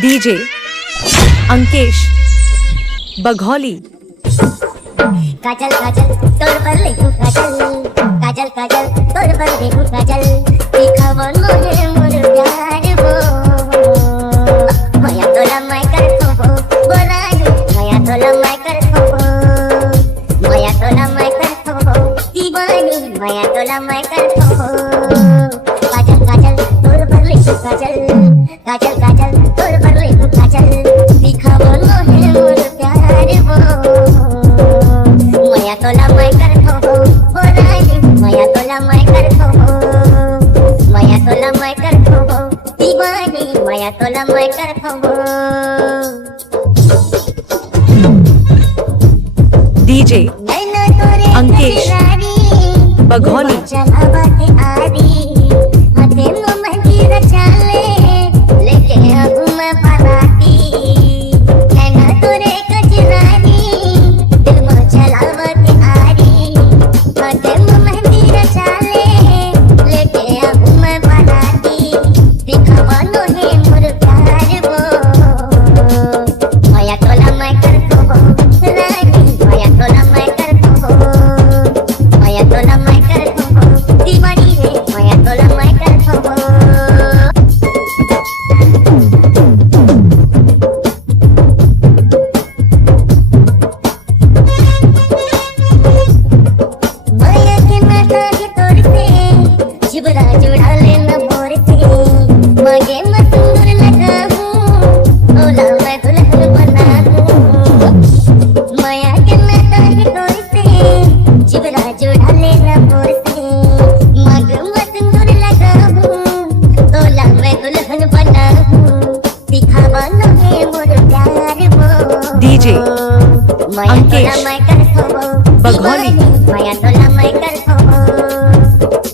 डीजे अंकेश बघौली। काजल काजल तोर पर देखूं काजल, काजल काजल तोर पर देखूं काजल, देखा मन मोहे मोर प्यार वो, माया तोला मैं कर थो बोरानी, माया तोला मैं कर थो, माया तोला मैं कर थो दीवानी, माया तोला मैं कर थो। काजल काजल तोर पर देखूं काजल, काजल काजल तोर पर देखूं काजल, देखा मन मोहे मोर प्यार वो, माया तोला मैं कर थो बोरानी, माया तोला मैं कर थो, माया तोला मैं कर थो दीवानी, माया तोला मैं कर थो। डीजे अंकेश बघौली। चलावते आदि हाथे में मेहंदी रचाले, लेके अब मैं पराती, है ना तोरे कजरानी, दिल में चलावते आदि हाथे में मेहंदी रचाले, लेके अब मैं पराती, दिखावा नो है मोर प्यार वो, माया तोला मैं कर थो रानी, माया तोला मैं कर थो, माया तोला मैं कर थो दीवानी रे, माया तोला मैं कर थो। माया के नाता है तोड़ते, जिबरा जुड़ा लेना बोरते, मांगे मैं सुंदर लगा हूँ, तोला मैं दुल्हन बना दूँ। माया के नाता है तोड़ते, जिबरा जुड़ा लेना बोरते, मांगे मैं सुंदर लगा हूँ, तोला मैं दुल्हन बना दूँ, दिखावा न है मोर प्यार वो। डीजे माया अंकेश तोला मैं कर थो बघौली। माया तोला मैं कर थो,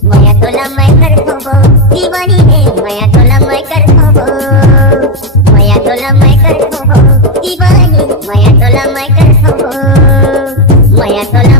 माया तोला मैं कर थो दीवानी है, माया तोला मैं कर थो, माया तोला मैं कर थो दीवानी, माया तोला मैं कर थो, माया तोला